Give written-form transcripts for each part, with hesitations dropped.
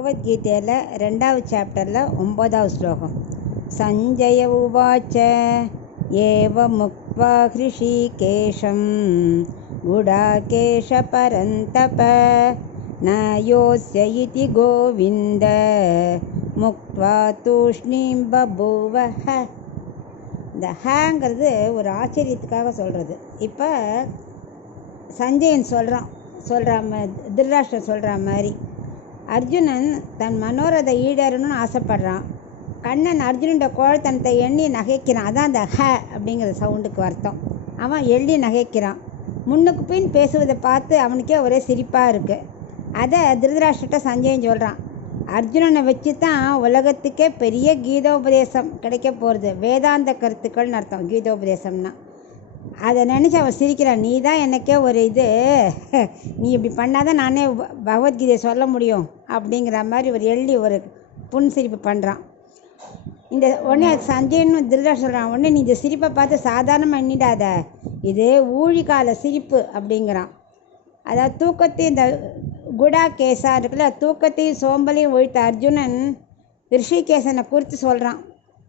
பகவத்கீதையில் 2வது சாப்டரில் 9வது ஸ்லோகம். சஞ்சய உவாச்ச ஏவ முக்த்வா ஹ்ருஷிகேஷம் குடாகேஷ பரந்தப ந யோஸ்ய இதி கோவிந்த முக்த்வா தூஷ்ணீம் பபூவஹ. இந்த ஹேங்கிறது ஒரு ஆச்சரியத்துக்காக சொல்கிறது. இப்போ சஞ்சயன் திருதராஷ்டிரன் சொல்கிற மாதிரி அர்ஜுனன் தன் மனோரதை ஈடேறணும்னு ஆசைப்படுறான். கண்ணன் அர்ஜுனோட கோழத்தனத்தை எண்ணி நகைக்கிறான். அதான் அந்த ஹ அப்படிங்கிற சவுண்டுக்கு அர்த்தம். அவன் எள்ளி நகைக்கிறான். முன்னுக்கு பின் பேசுவதை பார்த்து அவனுக்கே ஒரே சிரிப்பாக இருக்குது. அதை திருதராஷ்டிரட்ட சஞ்சயன் சொல்கிறான். அர்ஜுனனை வச்சு தான் உலகத்துக்கே பெரிய கீதோபதேசம் கிடைக்க போகிறது. வேதாந்த கருத்துக்கள்னு அர்த்தம் கீதோபதேசம்னா. அதை நினச்சி அவன் சிரிக்கிறான். நீ தான் எனக்கே ஒரு நீ இப்படி பண்ணாதான் நானே பகவத்கீதையை சொல்ல முடியும் அப்படிங்கிற மாதிரி ஒரு எள்ளி ஒரு புன்சிரிப்பு பண்ணுறான். இந்த உடனே சஞ்சயன்னு திருதராஷ்டிரன் சொல்கிறான். உடனே நீ இந்த சிரிப்பை பார்த்து சாதாரணமாக எண்ணிடாத, இது ஊழிகால சிரிப்பு அப்படிங்கிறான். அதாவது தூக்கத்தையும் இந்த குடா கேசா இருக்குல்ல, தூக்கத்தையும் சோம்பலையும் ஒழித்த அர்ஜுனன் ரிஷிகேசனை குறித்து சொல்கிறான்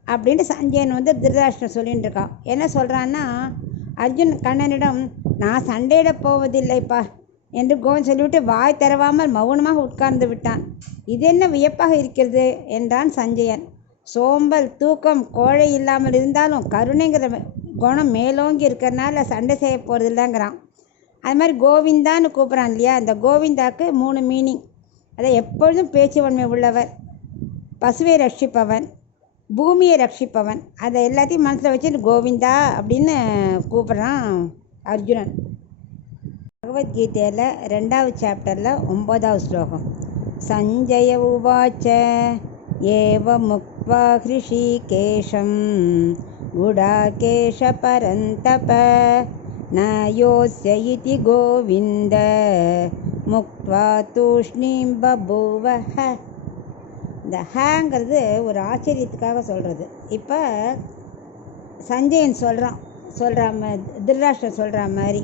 அப்படின்ட்டு சஞ்சயன் திருதராஷ்டிரன் சொல்லிகிட்டு இருக்கான். என்ன சொல்கிறான்னா, அர்ஜுன் கண்ணனிடம் நான் சண்டையிட போவதில்லைப்பா என்று கோவன் சொல்லிவிட்டு வாய் திறவாமல் மௌனமாக உட்கார்ந்து விட்டான். இது என்ன வியப்பாக இருக்கிறது என்றான் சஞ்சயன். சோம்பல் தூக்கம் கோழை இல்லாமல் இருந்தாலும் கருணைங்கிற குணம் மேலோங்கி இருக்கிறனால சண்டை செய்ய போகிறதில்லைங்கிறான். அது மாதிரி கோவிந்தான்னு கூப்பிட்றான் இல்லையா, அந்த கோவிந்தாவுக்கு 3 மீனிங். அதை எப்பொழுதும் பேச்சு வன்மை உள்ளவர், பசுவை ரட்சிப்பவன், பூமியை ரட்சிப்பவன். அதை எல்லாத்தையும் மனசில் வச்சுட்டு கோவிந்தா அப்படின்னு கூப்பிட்றான் அர்ஜுனன். பகவத்கீதையில் 2வது சாப்டரில் 9வது ஸ்லோகம். சஞ்சய உவாச்ச ஏவ முக்த்வா ஹ்ருஷிகேஷம் குடாகேஷ பரந்தப ந யோஸ்ய இதி கோவிந்த முக்த்வா தூஷ்ணீம் பபூவஹ. இந்த ஹேங்கிறது ஒரு ஆச்சரியத்துக்காக சொல்கிறது. இப்போ சஞ்சயன் திருதராஷ்டிரன் சொல்கிற மாதிரி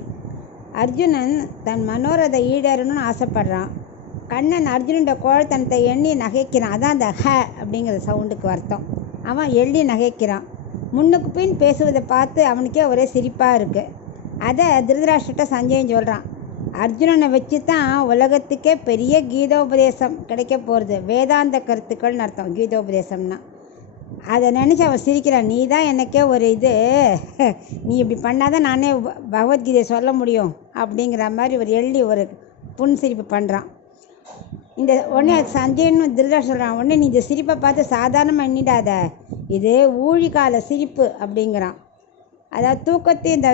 அர்ஜுனன் தன் மனோரதை ஈடேறணும்னு ஆசைப்படுறான். கண்ணன் அர்ஜுனோட கோழத்தனத்தை எண்ணி நகைக்கிறான். அதான் அந்த ஹ அப்படிங்கிற சவுண்டுக்கு அர்த்தம். அவன் எள்ளி நகைக்கிறான். முன்னுக்கு பின் பேசுவதை பார்த்து அவனுக்கே ஒரே சிரிப்பாக இருக்குது. அதை திருதராஷ்டிரட்ட சஞ்சயன் சொல்கிறான். அர்ஜுனனை வச்சு தான் உலகத்துக்கே பெரிய கீதோபதேசம் கிடைக்க போகிறது. வேதாந்த கருத்துக்கள்னு அர்த்தம் கீதோபதேசம்னா. அதை நினச்சி அவன் சிரிக்கிறான். நீ தான் எனக்கே ஒரு நீ இப்படி பண்ணாதான் நானே பகவத்கீதையை சொல்ல முடியும் அப்படிங்கிற மாதிரி ஒரு எள்ளி ஒரு புன்சிரிப்பு பண்ணுறான். இந்த உடனே சஞ்சயன்னு திருதராஷ்டிரன் சொல்கிறான். உடனே நீ இந்த சிரிப்பை பார்த்து சாதாரணமாக எண்ணிடாத, இது ஊழிகால சிரிப்பு அப்படிங்கிறான். அதாவது தூக்கத்தையும் இந்த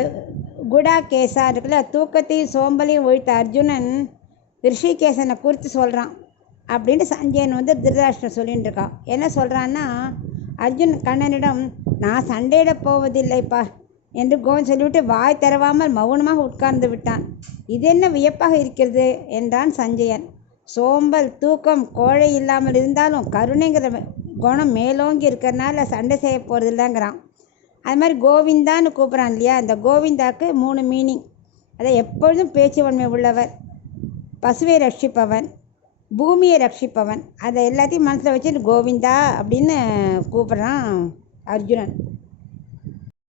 குடா கேசா இருக்குல்ல, தூக்கத்தையும் சோம்பலையும் ஒழித்த அர்ஜுனன் ரிஷிகேசனை குறித்து சொல்கிறான் அப்படின்ட்டு சஞ்சயன் திருதராஷ்டிரன் சொல்லிகிட்டு இருக்கான். என்ன சொல்கிறான்னா, அர்ஜுன் கண்ணனிடம் நான் சண்டையிட போவதில்லைப்பா என்று கோவன் சொல்லிவிட்டு வாய் திறவாமல் மௌனமாக உட்கார்ந்து விட்டான். இது என்ன வியப்பாக இருக்கிறது என்றான் சஞ்சயன். சோம்பல் தூக்கம் கோழை இல்லாமல் இருந்தாலும் கருணைங்கிற குணம் மேலோங்கி இருக்கிறனால சண்டை செய்ய போகிறதில்லைங்கிறான். அது மாதிரி கோவிந்தான்னு கூப்பிட்றான் இல்லையா, அந்த கோவிந்தாவுக்கு 3 மீனிங். அதை எப்பொழுதும் பேச்சு வன்மை உள்ளவர், பசுவை ரட்சிப்பவன், பூமியை ரட்சிப்பவன். அதை எல்லாத்தையும் மனசில் வச்சுட்டு கோவிந்தா அப்படின்னு கூப்பிட்றான் அர்ஜுனன்.